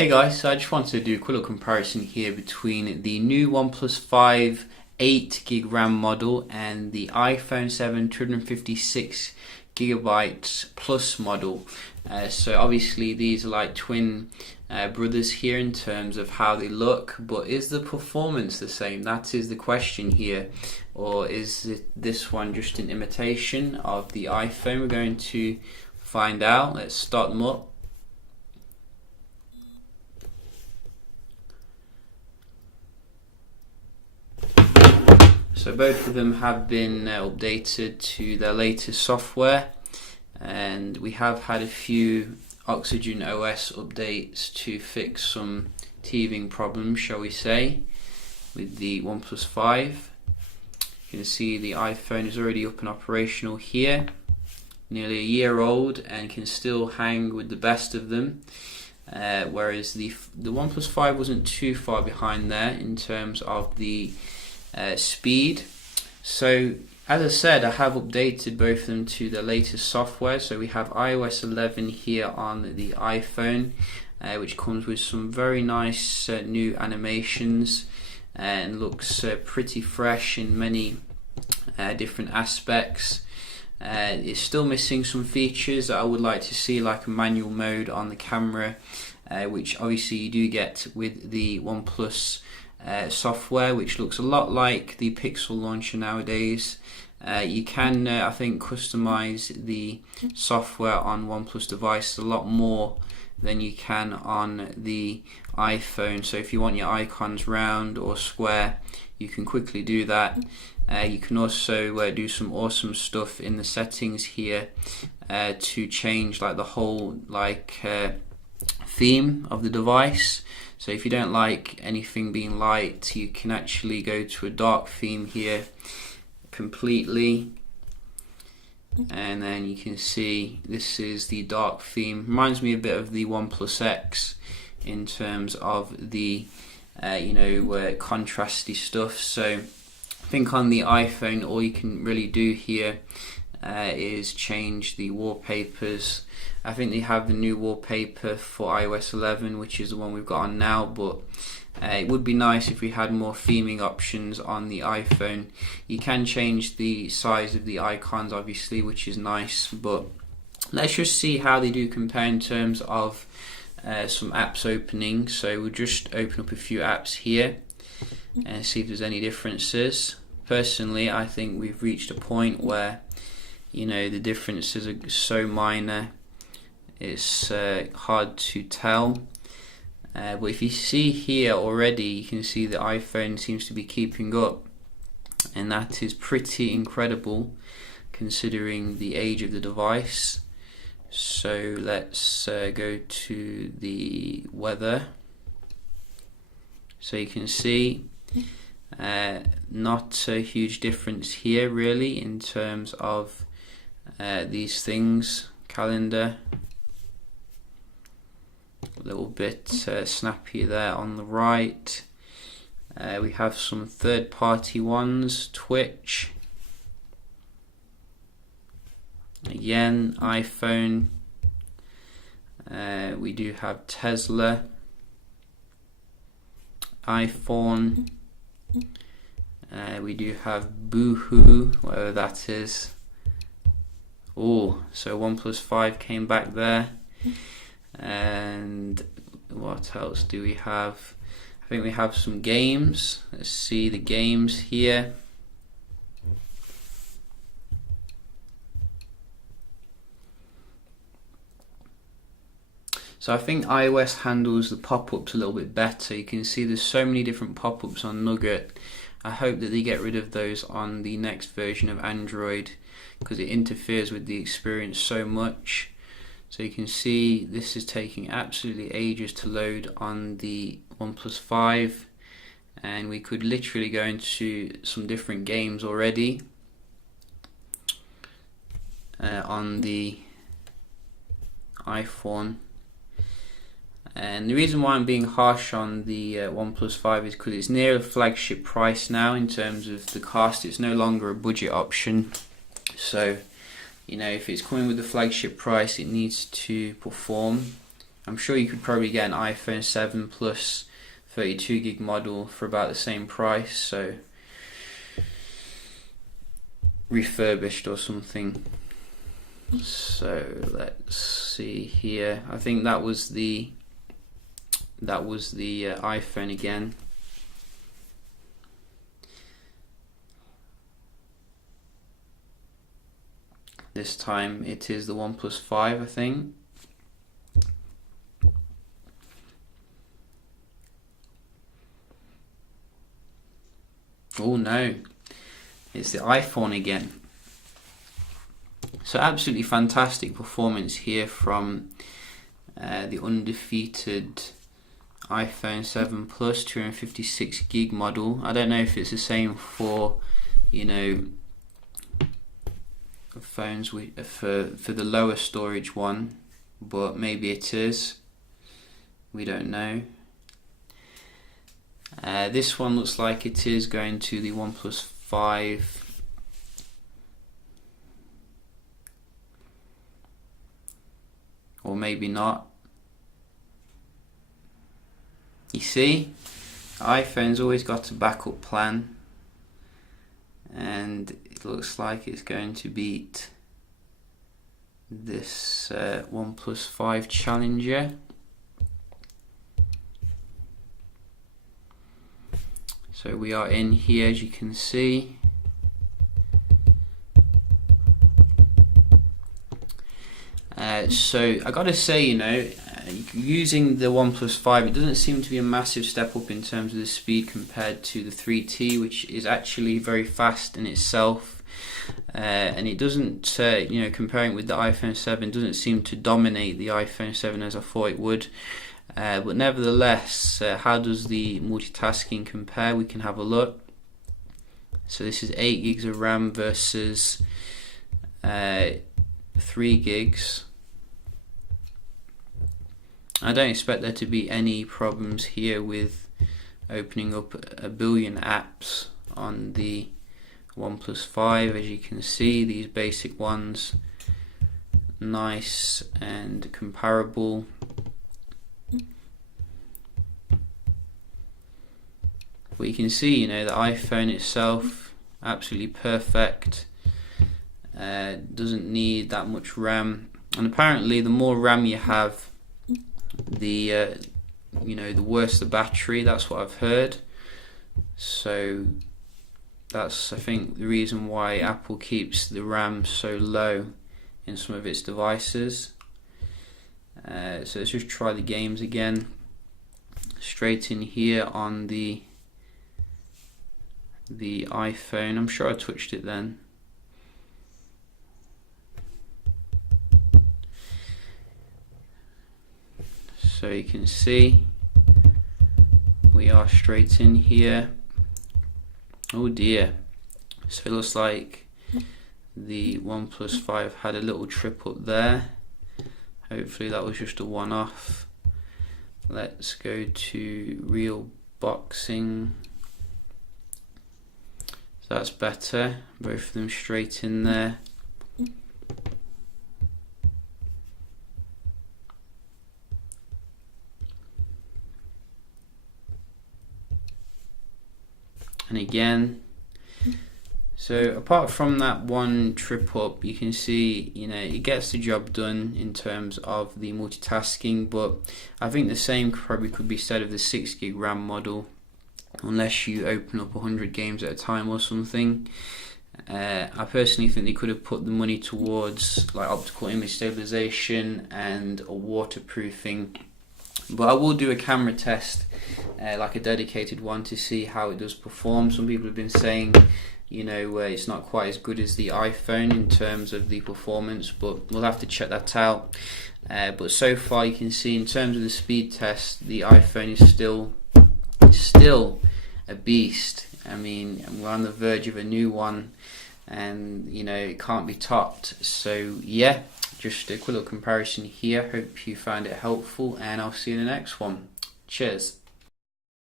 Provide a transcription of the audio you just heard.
Hey guys, so I just wanted to do a quick little comparison here between the new OnePlus 5 8GB RAM model and the iPhone 7 256GB Plus model. So obviously these are like twin brothers here in terms of how they look, but is the performance the same? That is the question here. Or is this one just an imitation of the iPhone? We're going to find out. Let's start them up. So both of them have been updated to their latest software, and we have had a few Oxygen OS updates to fix some teething problems, shall we say, with the OnePlus 5. You can see the iPhone is already up and operational here, nearly a year old, and can still hang with the best of them. Whereas the OnePlus 5 wasn't too far behind there in terms of the speed. So as I said, I have updated both of them to the latest software. So we have iOS 11 here on the iPhone, which comes with some very nice new animations and looks pretty fresh in many different aspects. It's still missing some features that I would like to see, like a manual mode on the camera, which obviously you do get with the OnePlus software, which looks a lot like the Pixel launcher nowadays. You can, I think, customize the software on OnePlus devices a lot more than you can on the iPhone. So if you want your icons round or square, you can quickly do that. You can also do some awesome stuff in the settings here to change like the whole theme of the device. So if you don't like anything being light, you can actually go to a dark theme here completely, and then you can see this is the dark theme. Reminds me a bit of the OnePlus X in terms of the contrasty stuff. So I think on the iPhone all you can really do here is change the wallpapers. I think they have the new wallpaper for iOS 11, which is the one we've got on now, but it would be nice if we had more theming options on the iPhone. You can change the size of the icons obviously, which is nice, but let's just see how they do compare in terms of some apps opening. So we'll just open up a few apps here and see if there's any differences. Personally, I think we've reached a point where the differences are so minor, it's hard to tell. But if you see here already, you can see the iPhone seems to be keeping up, and that is pretty incredible considering the age of the device. So let's go to the weather. So you can see not a huge difference here really in terms of these things. Calendar, a little bit snappy there on the right. We have some third-party ones. Twitch, again iPhone. We do have Tesla, iPhone. We do have Boohoo, whatever that is. Oh, so OnePlus 5 came back there. And what else do we have? I think we have some games. Let's see the games here. So I think iOS handles the pop-ups a little bit better. You can see there's so many different pop-ups on Nugget. I hope that they get rid of those on the next version of Android, because it interferes with the experience so much. So you can see this is taking absolutely ages to load on the OnePlus 5, and we could literally go into some different games already on the iPhone. And the reason why I'm being harsh on the OnePlus 5 is because it's near a flagship price now in terms of the cost. It's no longer a budget option. So if it's coming with the flagship price, it needs to perform. I'm sure you could probably get an iPhone 7 Plus 32 gig model for about the same price, so refurbished or something. So let's see here. I think that was the iPhone again. This time it is the OnePlus 5, I think. Oh no, it's the iPhone again. So absolutely fantastic performance here from the undefeated iPhone 7 Plus 256 gig model. I don't know if it's the same for, you know, phones for the lower storage one, but maybe it is. We don't know. This one looks like it is going to the OnePlus 5. Or maybe not. You see, iPhone's always got a backup plan, and it looks like it's going to beat this OnePlus 5 Challenger. So we are in here, as you can see. So I gotta say, you know, using the OnePlus 5, it doesn't seem to be a massive step up in terms of the speed compared to the 3T, which is actually very fast in itself. And it doesn't, you know, comparing with the iPhone 7, doesn't seem to dominate the iPhone 7 as I thought it would. But nevertheless, how does the multitasking compare? We can have a look. So this is 8 gigs of RAM versus 3 gigs. I don't expect there to be any problems here with opening up a billion apps on the OnePlus 5. As you can see, these basic ones, nice and comparable. But you can see, you know, the iPhone itself, absolutely perfect. Doesn't need that much RAM, and apparently the more RAM you have, the you know, the worse the battery. That's what I've heard. So that's, I think, the reason why Apple keeps the RAM so low in some of its devices. So let's just try the games again. Straight in here on the iPhone. I'm sure I touched it then. So you can see we are straight in here. Oh dear. So it looks like the OnePlus 5 had a little trip up there. Hopefully that was just a one-off. Let's go to real boxing. So that's better. Both of them straight in there. And again, so apart from that one trip up, you can see, you know, it gets the job done in terms of the multitasking, but I think the same probably could be said of the 6 gig RAM model, unless you open up 100 games at a time or something. I personally think they could have put the money towards like optical image stabilization and a waterproofing. But I will do a camera test, like a dedicated one, to see how it does perform. Some people have been saying, you know, it's not quite as good as the iPhone in terms of the performance, but we'll have to check that out. But so far you can see in terms of the speed test, the iPhone is still a beast. I mean, we're on the verge of a new one, and you know, it can't be topped. So yeah, just a quick little comparison here. Hope you found it helpful, and I'll see you in the next one. Cheers.